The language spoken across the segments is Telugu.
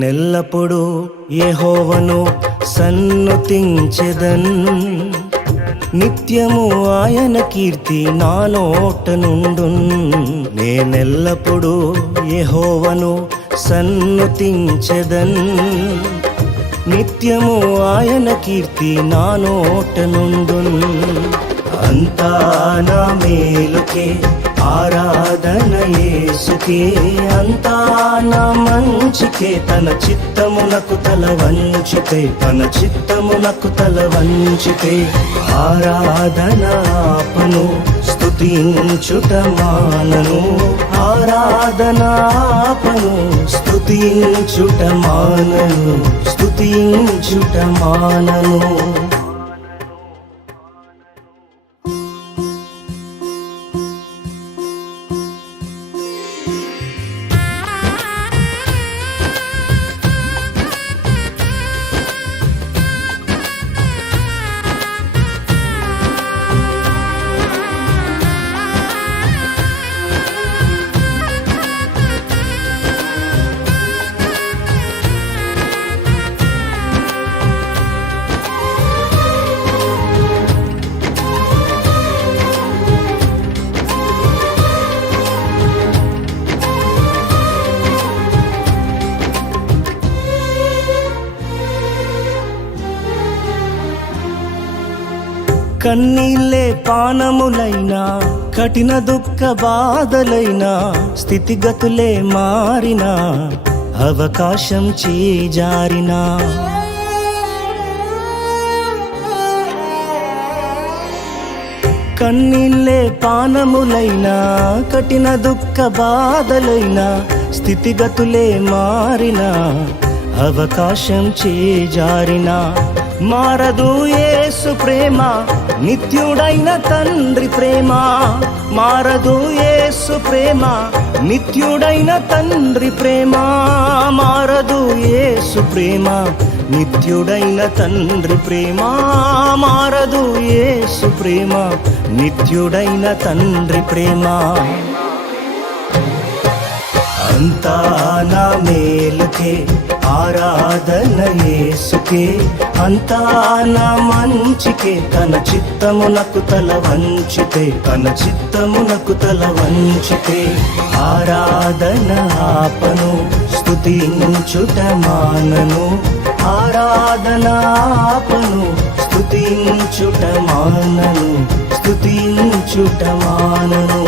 నేనెల్లప్పుడూ యెహోవాను సన్నుతించెదన్, నిత్యము ఆయన కీర్తి నా నోట నుండున్. నేనెల్లప్పుడూ యెహోవాను సన్నుతించెదన్, నిత్యము ఆయన కీర్తి నా నోట నుండున్. అంతా నా మేలుకే ఆరాధన యేసుకే, అంతా నా మంచికే. తన చిత్తమునకు తల వంచితే, తన చిత్తమునకు తల వంచితే ఆరాధన ఆపను, స్తుతించుట మానను. ఆరాధన ఆపను, స్తుతించుట మానను, స్తుతించుట మానను. కన్నీళ్ళే పానములైనా, కఠిన దుఃఖ బాధలైనా, స్థితిగతులే మారినా, అవకాశం చేజారినా, కన్నీళ్ళే పానములైనా, కఠిన దుఃఖ బాధలైనా, స్థితిగతులే మారినా, అవకాశం చేజారినా, మారదు యేసు ప్రేమ, నిత్యుడైన తండ్రి ప్రేమ. మారదు యేసు ప్రేమ, నిత్యుడైన తండ్రి ప్రేమ. మారదు యేసు ప్రేమ, నిత్యుడైన తండ్రి ప్రేమ. మారదు యేసు ప్రేమ, నిత్యుడైన తండ్రి ప్రేమ. అంతా నా మేలుకే ఆరాధన యేసుకే, అంతా నా మంచికే. తన చిత్తమునకు తల వంచితే, తన చిత్తమునకు తల వంచితే ఆరాధన ఆపను, స్తుతించుట మానను. ఆరాధన ఆపను, స్తుతించుట మానను, స్తుతించుట మానను.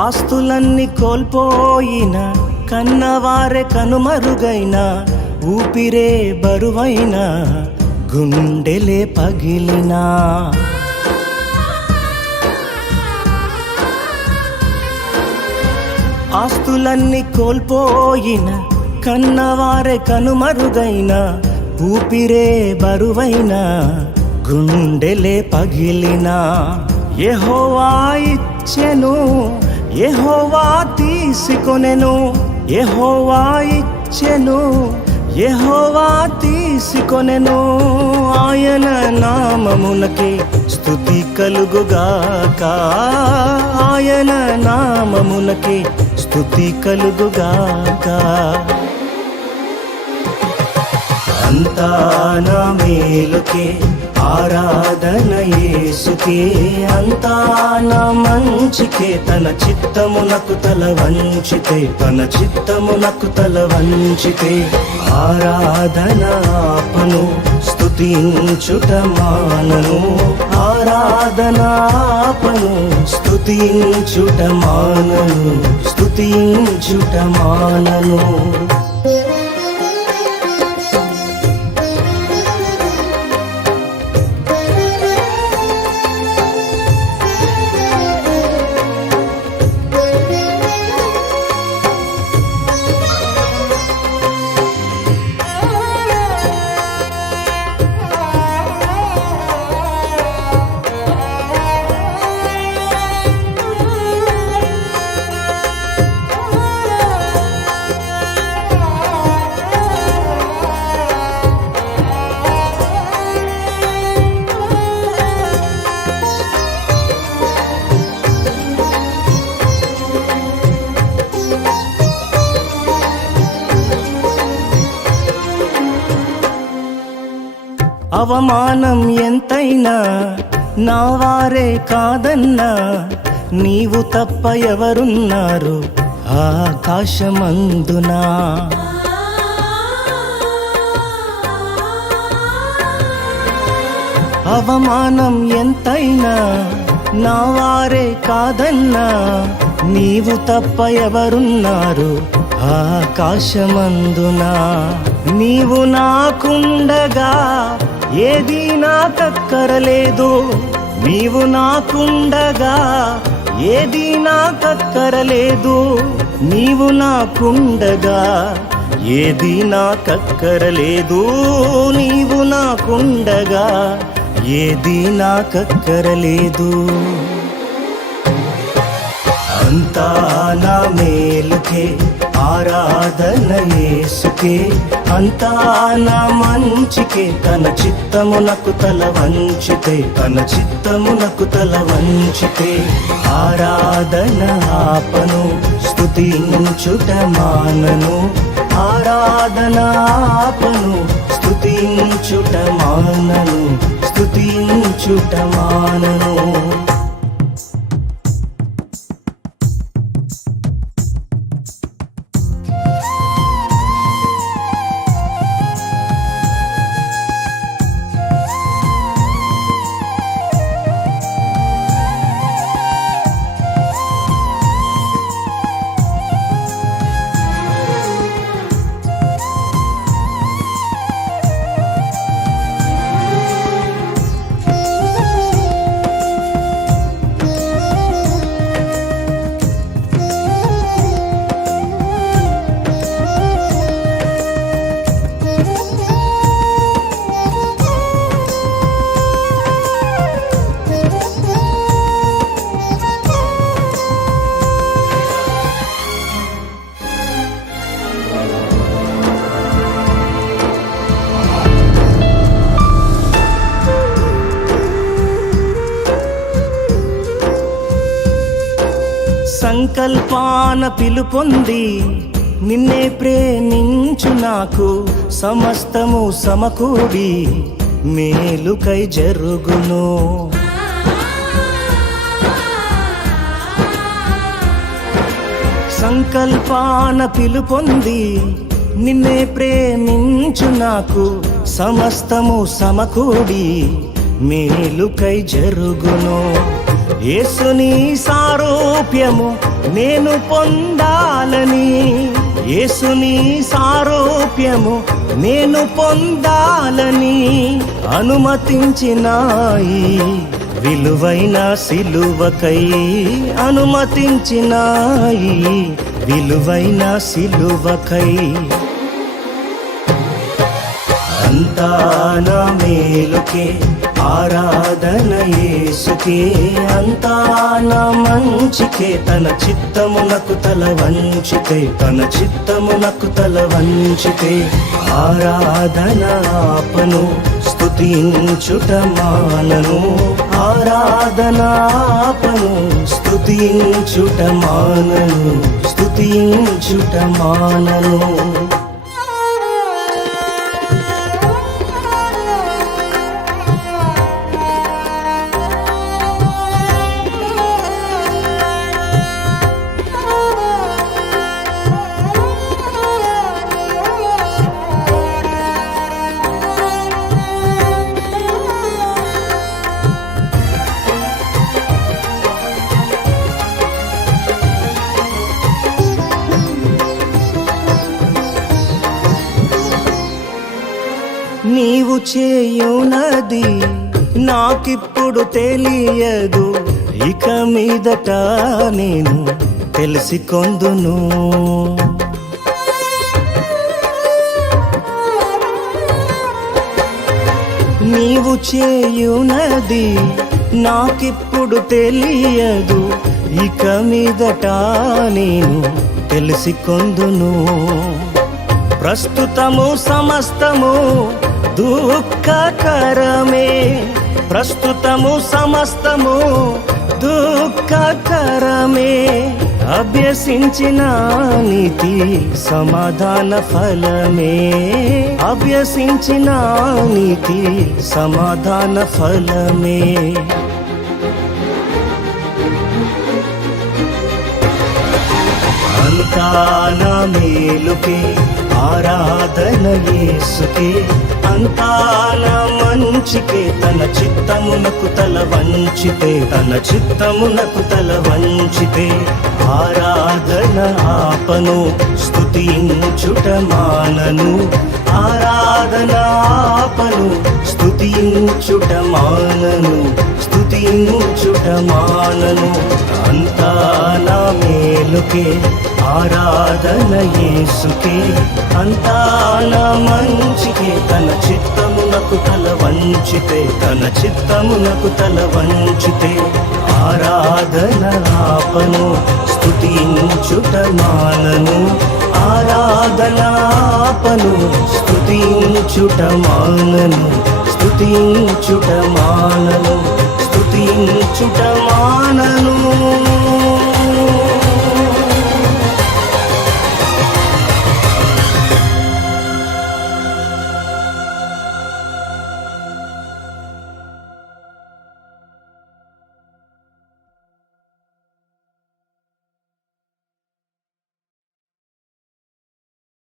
ఆస్తులన్నీ కోల్పోయిన, కన్నవారే కనుమరుగైన, ఊపిరే బరువైన, గుండెలే పగిలినా, ఆస్తులన్నీ కోల్పోయిన, కన్నవారే కనుమరుగైన, ఊపిరే బరువైన, గుండెలే పగిలినా, యెహోవా ఇచ్చెను, యెహోవా తీసుకొనెను. యెహోవా ఇచ్చెను, యెహోవా తీసుకొనెను. ఆయన నామమునకే స్తుతి కలుగుగాక, ఆయన నామమునకే స్తుతి కలుగుగాక. అంతా నా మేలుకే ఆరాధన యేసుకే, అంతా నా మంచికే. తన చిత్తమునకు తల వంచితే, తన చిత్తమునకు తల వంచితే ఆరాధన ఆపను, స్తుతించుట మానను. ఆరాధన ఆపను, స్తుతించుట మానను, స్తుతించుట మానను. అవమానం ఎంతైనా నా వారే కాదన్నా, నీవు తప్ప ఎవరున్నారు ఆకాశమందునా. అవమానం ఎంతైనా నా వారే కాదన్నా, నీవు తప్ప ఎవరున్నారు ఆకాశమందునా. నీవు నాకుండగా ఏది నాకక్కరలేదు, నీవు నాకుండగా ఏది నాకక్కరలేదు, నీవు నాకుండగా ఏది నాకక్కరలేదు, నీవు నాకుండగా ఏది నాకక్కరలేదు. అంతా నా మేలుకే ఆరాధన యేసుకే, అంతా నా మంచికే, తన చిత్తమునకు తల వంచితే, తన చిత్తమునకు తల వంచితే, ఆరాధన ఆపను స్తుతించుట మానను, ఆరాధన ఆపను స్తుతించుట మానను, స్తుతించుట మానను. సంకల్పాన పిలుపొంది నిన్నే ప్రేమించు నాకు, సమస్తము సమకూడి మేలుకై జరుగును. సంకల్పాన పిలుపొంది నిన్నే ప్రేమించు నాకు, సమస్తము సమకూడి మేలుకై జరుగును. యేసుని సారూప్యము నేను పొందాలని, యేసుని సారూప్యము నేను పొందాలని అనుమతించినాయి విలువైన సిలువకై, అనుమతించినాయి విలువైన సిలువకై. అంతా నా మేలుకే ఆరాధన యేసుకే, అంతా నా మంచికే, తన చిత్తమునకు తల వంచితే, తన చిత్తమునకు తల వంచితే, ఆరాధన ఆపను స్తుతించుట మానను, ఆరాధన ఆపను స్తుతించుట మానను, స్తుతించుట మానను. నీవు చేయునది నాకిప్పుడు తెలియదు, ఇక మీదట నేను తెలిసికొందును. నీవు చేయునది నాకిప్పుడు తెలియదు, ఇక మీదట నేను తెలిసికొందును. ప్రస్తుతము సమస్తము దుఃఖకరమే, ప్రస్తుతము సమస్తము దుఃఖకరమే, అభ్యసించిన నీతి సమాధాన ఫలమే, అభ్యసించిన నీతి సమాధాన ఫలమే. అంతా నా మేలుకే ఆరాధన యేసుకే, అంతా నా మంచికే, తన చిత్తమునకు తల వంచితే, తన చిత్తమునకు తల వంచితే, ఆరాధన ఆపను స్తుతించుట మానను, ఆరాధన ఆపను స్తుతించుట మానను, స్తుతించుట మానను. అంతా నా మేలుకే ఆరాధన యేసుకే, అంతా నా మంచికే, తన చిత్తమునకు తల వంచితే, తన చిత్తమునకు తల వంచితే, ఆరాధన ఆపను స్తుతించుట మానను, ఆరాధన ఆపను స్తుతించుట మానను, స్తుతించుట మానను, స్తుతించుట